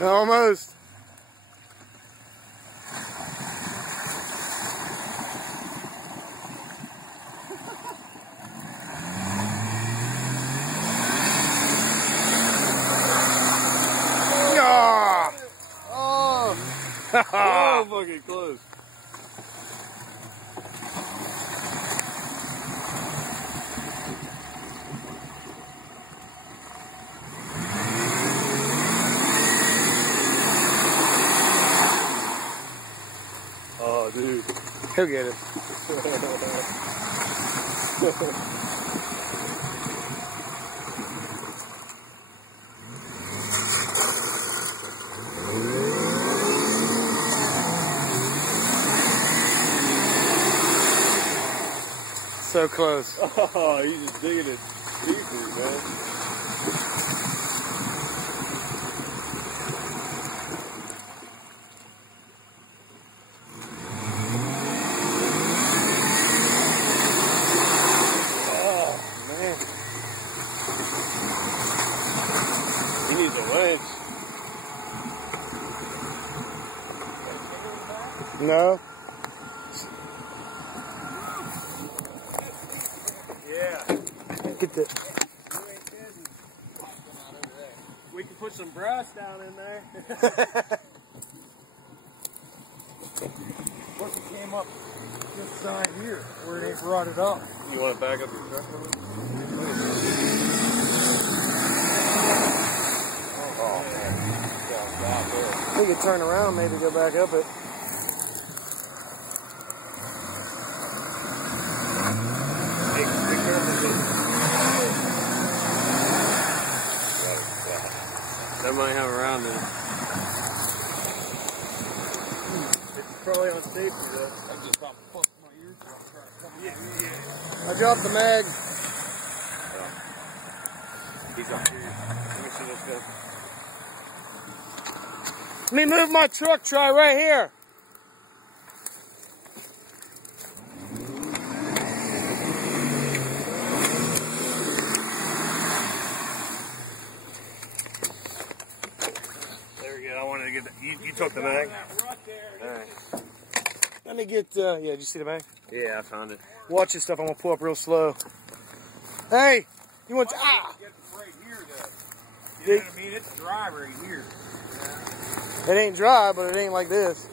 Almost. Oh, fucking close. Oh, dude. He'll get it. So close. Oh, he's just digging it deeply, man. Oh, man. He needs a winch. No. Get the. We can put some brush down in there. What came up this side here where it ain't rotted up? You want to back up your truck a little? Oh, man. Stop there. We could turn around, maybe go back up it. Hey, be careful. That might have a round in it. It's probably on safety though. I just about fucked my eardrum. Yeah. I dropped the mag. He's up here. Let me see this guy. Let me move my truck, try right here. There we go. I wanted to get that. You took the mag? Alright. Let me get, yeah, did you see the mag? Yeah, I found it. Watch this stuff, I'm gonna pull up real slow. Hey, you want to, Get right here though. You know what I mean? It's dry right here. It ain't dry, but it ain't like this.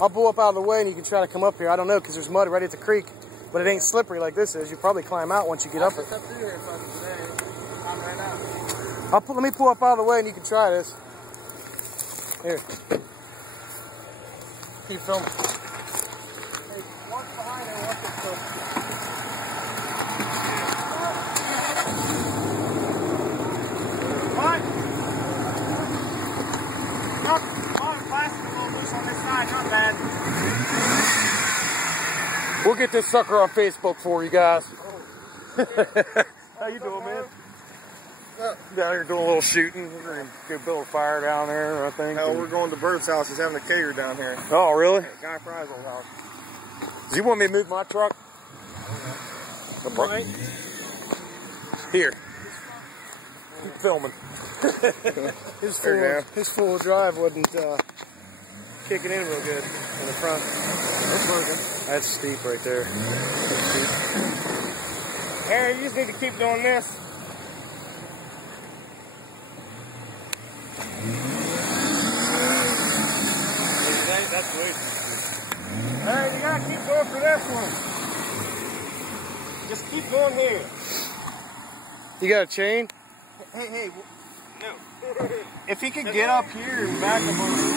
I'll pull up out of the way and you can try to come up here. I don't know, because there's mud right at the creek, but it ain't slippery like this is. You probably climb out once you get up it. Up through here fucking today. I'm right out. Let me pull up out of the way and you can try this. Here. Keep filming. Hey, walk behind and walk this stuff. What? Not plastic a little loose on this side, not bad. We'll get this sucker on Facebook for you guys. How you doing, man? Down here doing a little shooting. We're going to go build a fire down there, I think. No, we're going to Bert's house. He's having a cater down here. Oh, really? Guy Fry's old house. Does he want me to move my truck? Right. Here. Keep filming. His full drive wasn't kicking in real good in the front. It's working. That's steep right there. That's steep. Aaron, you just need to keep doing this. That's way too Aaron, you gotta keep going for this one. Just keep going here. You got a chain? Hey, no. If he could get up here and back up over here.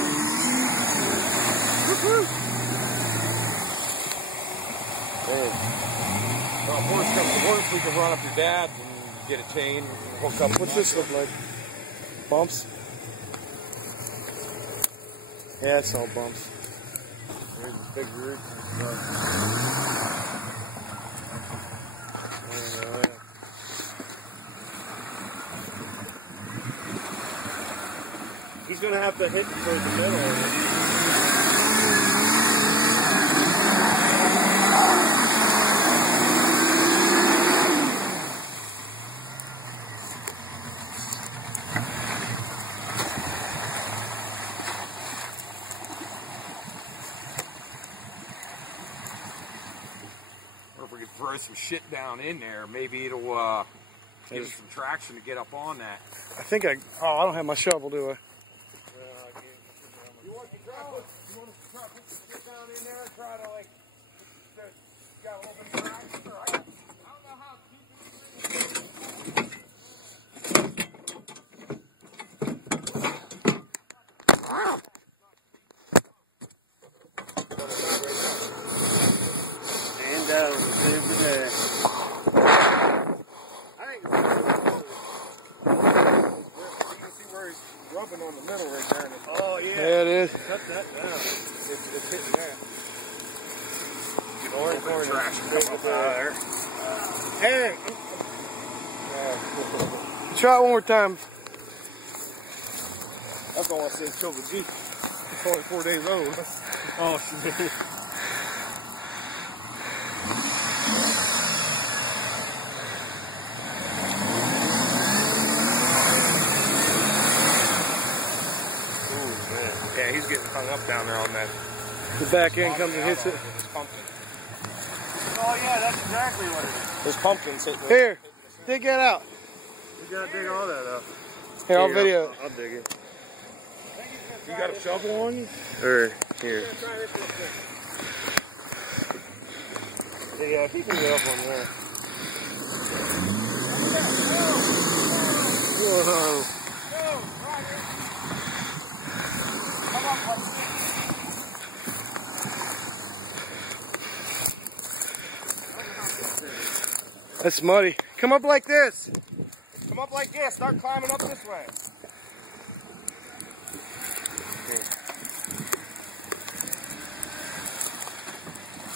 Well, if worse comes to worse, we can run up your dad's and get a chain. Hook up. What's this look like? Bumps? Yeah, it's all bumps. There's a big root. He's going to have to hit towards the middle. throw some shit down in there. Maybe it'll give us some traction to get up on that. I think I don't have my shovel, do I? You want to try to put some shit down in there and try to like got a little bit of traction? I don't know how And down, over there. I think it's you can see where he's rubbing on the middle right there. Oh, yeah. Yeah, it is. Cut that down. It's hitting there. Get a little bit of traction come up out of there. Hey! Try it one more time. That's all I said. Kill the Jeep. It's only 4 days old. Oh, shit. Yeah, he's getting hung up down there on that. The back end comes and hits it. This pumpkin. Oh, yeah, that's exactly what it is. This pumpkin's hitting it. Here, dig that out. You gotta dig all that up. Here, I'll video it. I'll dig it. You got a shovel on you? Or, here. Yeah, if you can get up on there. Whoa. That's muddy. Come up like this. Come up like this. Start climbing up this way.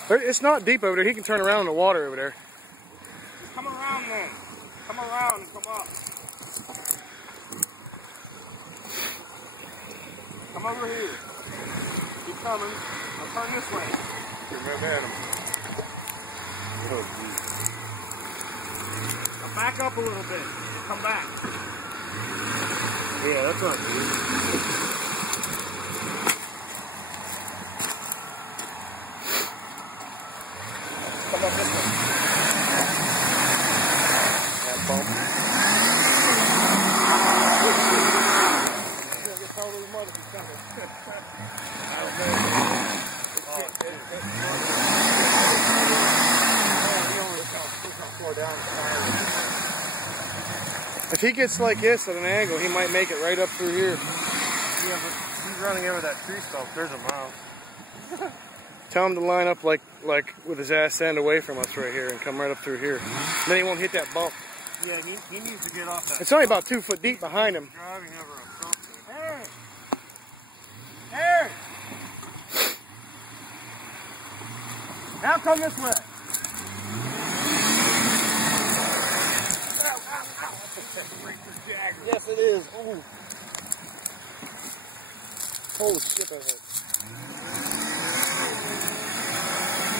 It's not deep over there. He can turn around in the water over there. Come around then. Come around and come up. Come over here. Keep coming. I'll turn this way. Here, move at him. Oh, Now back up a little bit. Come back. yeah, that's not good. Come up this way. That bump. If he gets like this at an angle, he might make it right up through here. Yeah, but he's running over that tree stump. There's a mouse. Tell him to line up like with his ass end away from us right here and come right up through here. Then he won't hit that bump. Yeah, he needs to get off that. It's only about 2 foot deep behind him. Driving over a stump. Hey! Hey! Now come this way. Yes, it is. Ooh. Holy shit, that hurt.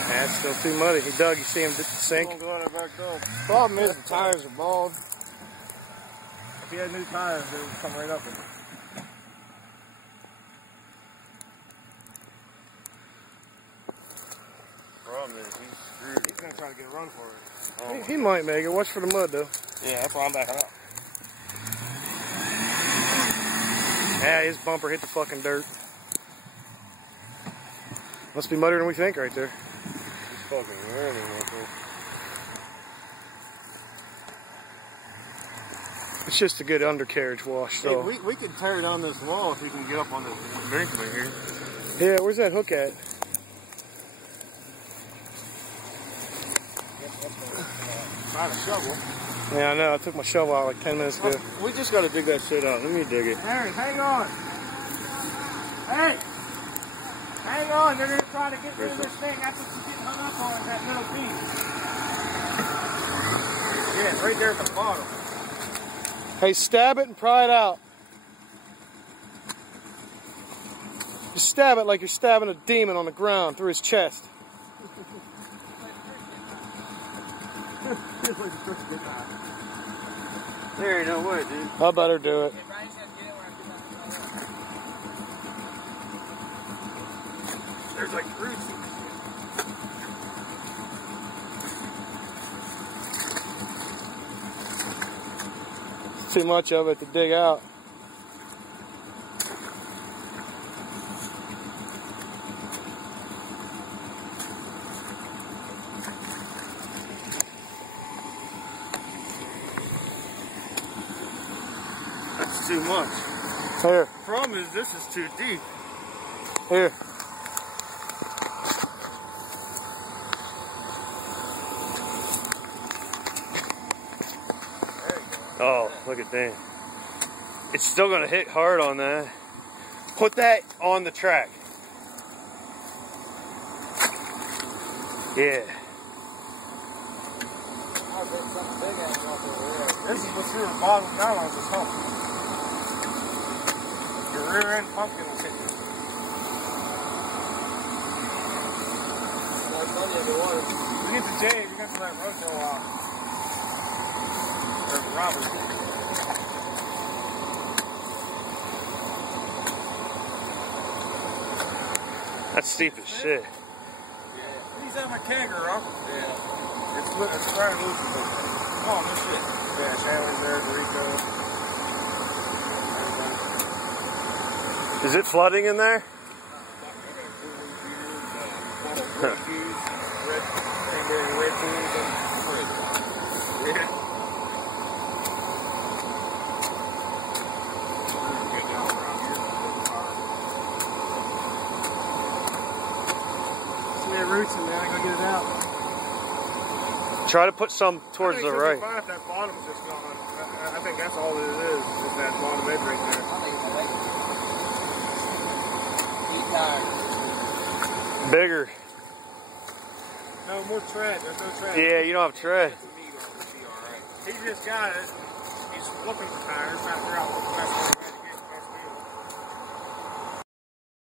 That's still too muddy. He dug, you see him sink. I'm glad I backed up. Problem is the tires are bald. If he had new tires, they would come right up in it. Problem is he's screwed. He's gonna try to get a run for it. Oh. He might make it. Watch for the mud though. Yeah, that's why I'm backing up. Yeah, his bumper hit the fucking dirt. Must be muddier than we think right there. He's fucking running with it. It's just a good undercarriage wash, so. Hey, we could tear down this wall if we can get up on this embankment here. Yeah, where's that hook at? Not a shovel. Yeah, I know. I took my shovel out like 10 minutes ago. We just gotta dig that shit out. Let me dig it. Harry, hang on. Hey! Hang on. They're going to try to get through this thing. That's what you're getting hung up on, is that middle piece. Yeah, right there at the bottom. Hey, stab it and pry it out. Just stab it like you're stabbing a demon on the ground through his chest. There ain't no way, dude. I better do it. There's like roots. Too much of it to dig out. That's too much. Here. The problem is this is too deep. Here. Oh, look at that. It's still gonna hit hard on that. Put that on the track. Yeah. This is what you were bottling down on this pump. Your rear end pumpkin was hitting. We get the J, we got to let Roto off. Or Robert. That's steep as shit. Yeah. He's having a kegger up. Yeah. It's trying to lose a little bit. Oh, no shit. Yeah, Shanley's there, Rico. Is it flooding in there? Roots in there, I gotta get it out. Try to put some towards the right. That bottom's just gone. I think that's all it is that bottom edge right there. I think it's Bigger. No more tread. There's no tread. Yeah, you don't have tread. He just got it. He's looking for tires, trying to figure out what the best way